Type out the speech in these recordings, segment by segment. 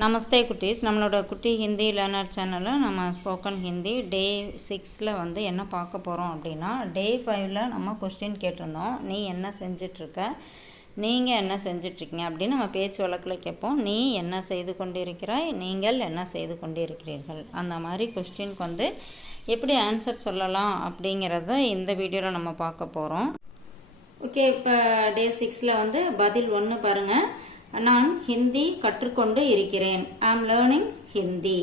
நமஸ்தே குட்டீஸ். நம்மளோட குட்டி ஹிந்தி லேர்னர் சேனலில் நம்ம ஸ்போக்கன் ஹிந்தி டே சிக்ஸில் வந்து என்ன பார்க்க போகிறோம் அப்படின்னா டே ஃபைவ்ல நம்ம கொஸ்டின் கேட்டிருந்தோம். நீ என்ன செஞ்சிட்ருக்க நீங்கள் என்ன செஞ்சிட்ருக்கீங்க அப்படின்னு நம்ம பேச்சு வழக்கில் கேட்போம். நீ என்ன செய்து கொண்டிருக்கிறாய்? நீங்கள் என்ன செய்து கொண்டிருக்கிறீர்கள்? அந்த மாதிரி கொஸ்டினுக்கு வந்து எப்படி ஆன்சர் சொல்லலாம் அப்படிங்கிறத இந்த வீடியோவில் நம்ம பார்க்க போகிறோம் ஓகே இப்போ டே சிக்ஸில் வந்து பதில் ஒன்று பாருங்கள் நான் ஹிந்தி கற்றுக்கொண்டு இருக்கிறேன். ஐ ஆம் லேர்னிங் ஹிந்தி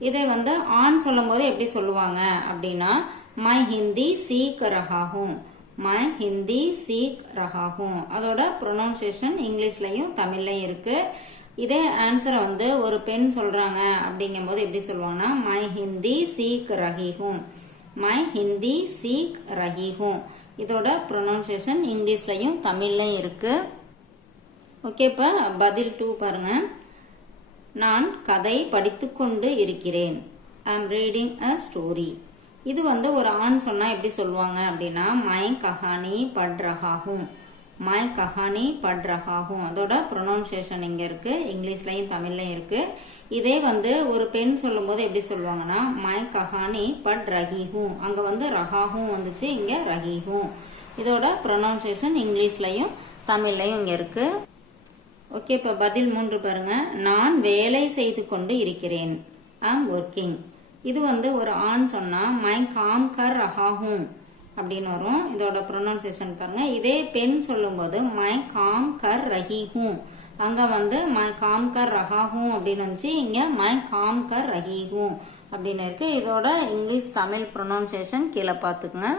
இதை வந்து ஆண் சொல்லும்போது எப்படி சொல்லுவாங்க அப்படின்னா மை ஹிந்தி சீக் ரஹாகும் மை ஹிந்தி சீக் ரஹாகும் அதோட ப்ரொனவுன்சியேஷன் இங்கிலீஷ்லையும் தமிழ்லையும் இருக்குது இதே ஆன்சரை வந்து ஒரு பெண் சொல்கிறாங்க அப்படிங்கும்போது எப்படி சொல்லுவாங்கன்னா மை ஹிந்தி சீக் ரஹிஹும் மை ஹிந்தி சீக் ரஹிஹும் இதோட ப்ரொனவுன்சியேஷன் இங்கிலீஷ்லையும் தமிழ்லையும் இருக்குது ஓகே இப்போ பதில் டூ பாருங்க. நான் கதை படித்துக்கொண்டு இருக்கிறேன். ஐ ஆம் ரீடிங் அ ஸ்டோரி இது வந்து ஒரு ஆண் சொன்னால் எப்படி சொல்லுவாங்க அப்படின்னா மை கஹானி பட்ரஹாகும் மை கஹானி பட்ரஹாகும் அதோட ப்ரொனவுன்சியேஷன் இங்கே இருக்குது இங்கிலீஷ்லையும் தமிழ்லையும் இருக்குது இதே வந்து ஒரு பெண் சொல்லும்போது எப்படி சொல்லுவாங்கன்னா மை கஹானி பட் ரஹிஹும் அங்கே வந்து ரஹாகும் வந்துச்சு இங்கே ரஹிஹும் இதோட ப்ரொனவுன்சியேஷன் இங்கிலீஷ்லையும் தமிழ்லையும் இங்கே இருக்குது ஓகே இப்போ பதில் மூன்று பாருங்கள் நான் வேலை செய்து கொண்டு இருக்கிறேன். ஐம் ஒர்க்கிங் இது வந்து ஒரு ஆண் சொன்னால் மை காம் கர் ரஹாஹும் அப்படின்னு வரும். இதோட ப்ரொனவுன்சியேஷன் பாருங்கள் இதே பெண் சொல்லும்போது மை காம் கர் ரஹிஹும் அங்கே வந்து மை காம் கர் ரஹாஹும் அப்படின்னு வந்துச்சு. இங்கே மை காம் கர் ரஹிஹும் அப்படின்னு இருக்குது இதோட இங்கிலீஷ் தமிழ் ப்ரொனவுன்சியேஷன் கீழே பார்த்துக்குங்க.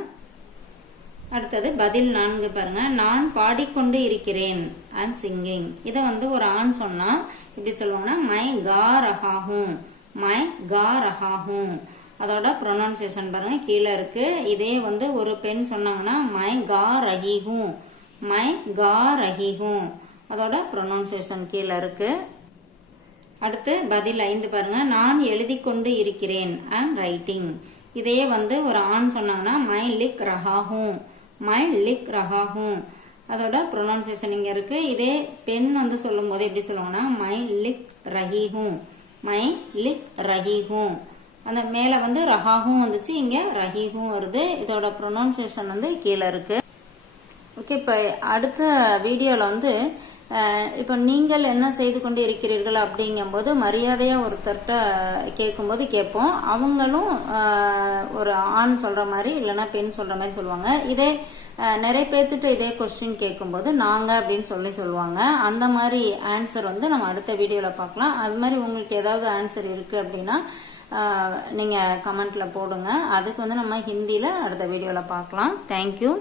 அடுத்தது பதில் நான்கு பாருங்க. நான் பாடிக்கொண்டு இருக்கிறேன். ஐம் சிங்கிங் இதை வந்து ஒரு ஆண் சொன்னால் இப்படி சொல்லுவோம்னா மை கா ரஹாகும் மை கா ரஹாகும் அதோட ப்ரொனவுன்சியேஷன் பாருங்க கீழே இருக்கு. இதே வந்து ஒரு பெண் சொன்னாங்கன்னா மை கா ரஹிஹும் மை கா ரஹிஹும் அதோட ப்ரொனவுன்சியேஷன் கீழே இருக்கு. அடுத்து பதில் ஐந்து பாருங்க. நான் எழுதி கொண்டு இருக்கிறேன். ஐம் ரைட்டிங் இதே வந்து ஒரு ஆண் சொன்னாங்கன்னா மை லிக் ரஹாகும் மை லிக் ரஹாஹும் அதோட ப்ரொனவுன்சியேஷன் இங்கே இருக்குது இதே பெண் வந்து சொல்லும்போது எப்படி சொல்லுவாங்கன்னா மை லிக் ரஹீஹும் மை லிக் ரஹீஹும் அந்த மேலே வந்து ரஹாகும் வந்துச்சு இங்கே ரஹீஹும் வருது. இதோட ப்ரொனவுன்சியேஷன் வந்து கீழே இருக்குது ஓகே இப்போ அடுத்த வீடியோவில் வந்து இப்போ நீங்கள் என்ன செய்து கொண்டு இருக்கிறீர்கள் அப்படிங்கும்போது மரியாதையாக ஒருத்தர்கிட்ட கேட்கும்போது கேட்போம். அவங்களும் ஒரு ஆண் சொல்கிற மாதிரி இல்லைன்னா பெண் சொல்கிற மாதிரி சொல்லுவாங்க. இதே நிறைய பேர்த்துட்டு இதே கொஸ்டின் கேட்கும்போது நாங்கள் அப்படின்னு சொல்லி சொல்லுவாங்க. அந்த மாதிரி ஆன்சர் வந்து நம்ம அடுத்த வீடியோவில் பார்க்கலாம். அது மாதிரி உங்களுக்கு ஏதாவது ஆன்சர் இருக்குது அப்படின்னா நீங்கள் கமெண்ட்டில் போடுங்க. அதுக்கு வந்து நம்ம ஹிந்தியில் அடுத்த வீடியோவில் பார்க்கலாம். தேங்க்யூ